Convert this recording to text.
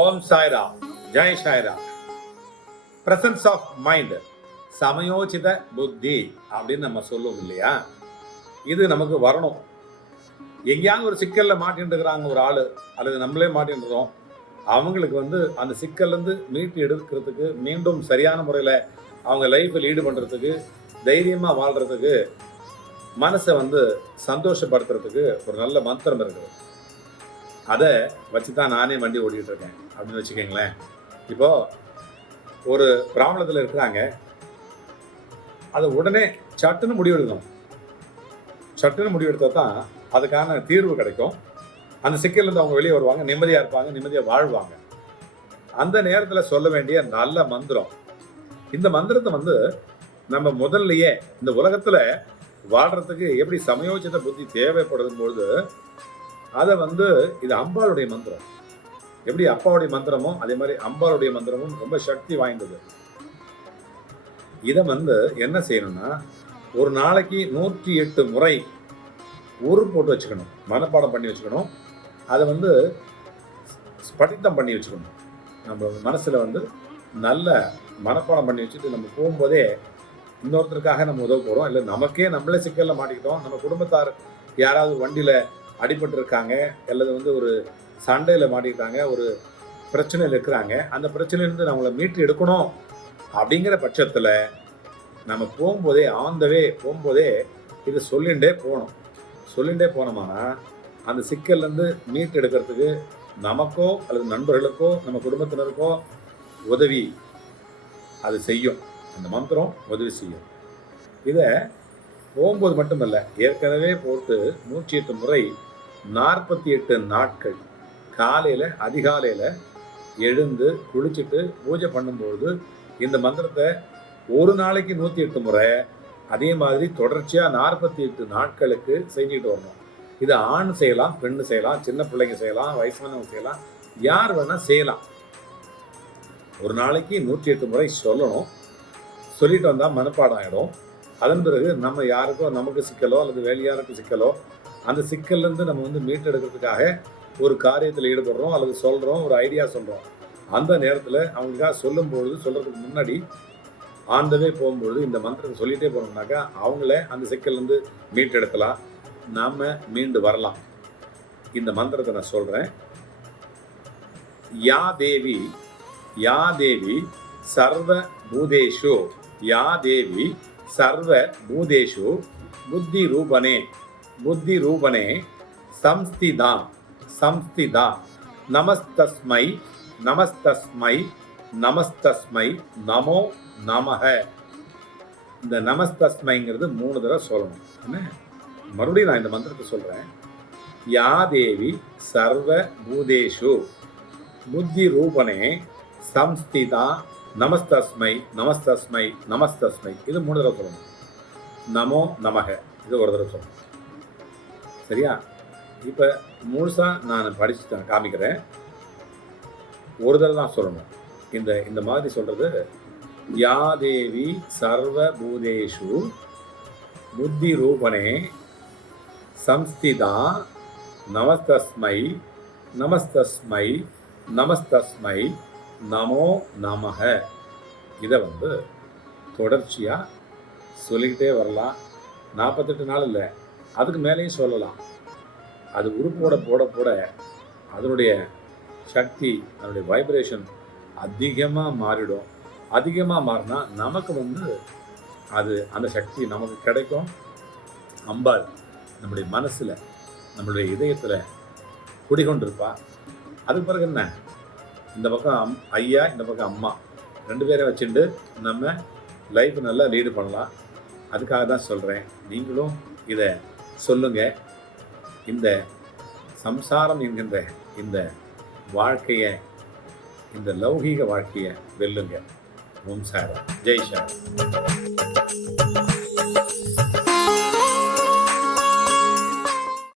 ஓம் சாய்ரா ஜெய் சாய்ரா presence of mind சமயோசித புத்தி அப்படின்னு நம்ம சொல்லுவோம் இல்லையா? இது நமக்கு வரணும். எங்கேயாவது ஒரு சிக்கலில் மாட்டின்ட்டுருக்கிறாங்க ஒரு ஆள் அல்லது நம்மளே மாட்டின்றோம் இருக்கிறோம் அவங்களுக்கு வந்து அந்த சிக்கல்லேருந்து மீட்டு எடுக்கிறதுக்கு மீண்டும் சரியான முறையில் அவங்க லைஃப்பில் லீடு பண்ணுறதுக்கு தைரியமாக வாழ்கிறதுக்கு மனசை வந்து சந்தோஷப்படுத்துறதுக்கு ஒரு நல்ல மந்திரம் இருக்குது. அதை வச்சு தான் நானே வண்டி ஓட்டிகிட்டு இருக்கேன் அப்படின்னு வச்சுக்கோங்களேன். இப்போ ஒரு பிராமணத்தில் இருக்கிறாங்க. அதை உடனே சட்டுன்னு முடிவெடுக்கணும். சட்டுன்னு முடிவெடுத்தால் தான் அதுக்கான தீர்வு கிடைக்கும். அந்த சிக்கல்லேருந்து அவங்க வெளியே வருவாங்க. நிம்மதியாக இருப்பாங்க நிம்மதியாக வாழ்வாங்க. அந்த நேரத்தில் சொல்ல வேண்டிய நல்ல மந்திரம். இந்த மந்திரத்தை வந்து நம்ம முதல்லையே இந்த உலகத்தில் வாழ்கிறதுக்கு எப்படி சமயோசித புத்தி தேவைப்படும் பொழுது அதை வந்து இது அம்பாளுடைய மந்திரம். எப்படி அப்பாவுடைய மந்திரமோ அதே மாதிரி அம்பாளுடைய மந்திரமும் ரொம்ப சக்தி வாய்ந்தது. இதை வந்து என்ன செய்யணும்னா ஒரு நாளைக்கு நூற்றி எட்டு முறை ஊறு போட்டு வச்சுக்கணும். மனப்பாடம் பண்ணி வச்சுக்கணும். அதை வந்து ஸ்படித்தம் பண்ணி வச்சுக்கணும். நம்ம மனசில் வந்து நல்ல மனப்பாடம் பண்ணி வச்சுட்டு நம்ம போகும்போதே இன்னொருத்தருக்காக நம்ம உதவ போகிறோம் இல்லை நமக்கே நம்மளே சிக்கலில் மாட்டிக்கிட்டோம். நம்ம குடும்பத்தார் யாராவது வண்டியில் அடிபட்டிருக்காங்க அல்லது வந்து ஒரு சண்டையில் மாட்டிருக்காங்க ஒரு பிரச்சனையில் இருக்கிறாங்க அந்த பிரச்சனையிலேருந்து நம்மளை மீட்டு எடுக்கணும் அப்படிங்கிற பட்சத்தில் நம்ம போகும்போதே ஆந்தவே போகும்போதே இது சொல்லிகிட்டே போகணும். சொல்லிகிட்டே போனோம்னா அந்த சிக்கல்லேருந்து மீட்டு எடுக்கிறதுக்கு நமக்கோ அல்லது நண்பர்களுக்கோ நம்ம குடும்பத்தினருக்கோ உதவி அது செய்யும். அந்த மந்திரம் உதவி செய்யும். இதை போகும்போது மட்டுமல்ல ஏற்கனவே போட்டு நூற்றி எட்டு முறை நாற்பத்தி எட்டு நாட்கள் காலையில் அதிகாலையில் எழுந்து குளிச்சுட்டு பூஜை பண்ணும்போது இந்த மந்திரத்தை ஒரு நாளைக்கு நூற்றி எட்டு முறை அதே மாதிரி தொடர்ச்சியாக நாற்பத்தி எட்டு நாட்களுக்கு செஞ்சுட்டு வரணும். இது ஆண் செய்யலாம் பெண் செய்யலாம் சின்ன பிள்ளைங்க செய்யலாம் வயசானவங்க செய்யலாம் யார் வேணால் செய்யலாம். ஒரு நாளைக்கு நூற்றி எட்டு முறை சொல்லணும். சொல்லிட்டு வந்தால் மனப்பாடம் ஆகிடும் அதன் பிறகு நம்ம யாருக்கோ நமக்கு சிக்கலோ அல்லது வேலையாருக்கு சிக்கலோ அந்த சிக்கல்லேருந்து நம்ம வந்து மீட்டெடுக்கிறதுக்காக ஒரு காரியத்தில் ஈடுபடுறோம் அல்லது சொல்கிறோம் ஒரு ஐடியா சொல்கிறோம் அந்த நேரத்தில் அவங்களுக்காக சொல்லும்பொழுது சொல்கிறதுக்கு முன்னாடி ஆண்டவே போகும்பொழுது இந்த மந்திரத்தை சொல்லிகிட்டே போனோம்னாக்கா அவங்கள அந்த சிக்கல்லேருந்து மீட்டெடுக்கலாம். நாம் மீண்டு வரலாம். இந்த மந்திரத்தை நான் சொல்கிறேன் யா தேவி யா தேவி சர்வ பூதேஷு யா தேவி சர்வ பூதேஷு புத்தி ரூபனே. புத்தி ரூபனே சம்ஸ்திதா சம்ஸ்திதா நமஸ்தஸ்மை நமஸ்தஸ்மை நமஸ்தஸ்மை நமோ நமக இந்த நமஸ்தஸ்மைங்கிறது மூணு தடவை சொல்லணும். என்ன? மறுபடியும் நான் இந்த மந்திரத்தை சொல்கிறேன் யா தேவி சர்வ பூதேஷு புத்தி ரூபனே சம்ஸ்திதா நமஸ்தஸ்மை நமஸ்தஸ்மை நமஸ்தஸ்மை. இது மூணு தடவை சொல்லணும். நமோ நமக. இது ஒரு தடவை சொல்லணும். சரியா? இப்போ முழுசாக நான் படித்து காமிக்கிறேன். ஒரு தடவை தான் சொல்லணும். இந்த இந்த மாதிரி சொல்கிறது யாதேவி சர்வ பூதேஷு புத்தி ரூபனே சம்ஸ்திதா நமஸ்தஸ்மை நமஸ்தஸ்மை நமஸ்தஸ்மை நமோ நமக இதை வந்து தொடர்ச்சியாக சொல்லிக்கிட்டே வரலாம். நாற்பத்தெட்டு நாள் இல்லை. அதுக்கு மேலேயும் சொல்லலாம். அது உறுப்போட போட போட அதனுடைய சக்தி அதனுடைய வைப்ரேஷன் அதிகமாக மாறிடும். அதிகமாக மாறினா நமக்கு வந்து அது அந்த சக்தி நமக்கு கிடைக்கும். அம்பாள் நம்முடைய மனசில் நம்மளுடைய இதயத்தில் குடிகொண்டிருப்பா. அதுக்கு பிறகு என்ன? இந்த பக்கம் அம் ஐயா இந்த பக்கம் அம்மா. ரெண்டு பேரை வச்சுட்டு நம்ம லைஃப் நல்லா லீடு பண்ணலாம். அதுக்காக தான் சொல்கிறேன் நீங்களும் இதை சொல்லுங்க. இந்த சம்சாரம் என்கின்ற இந்த வாழ்க்கையை இந்த லௌகீக வாழ்க்கையை வெல்லுங்க. ஓம் சாரா ஜெய் சாரா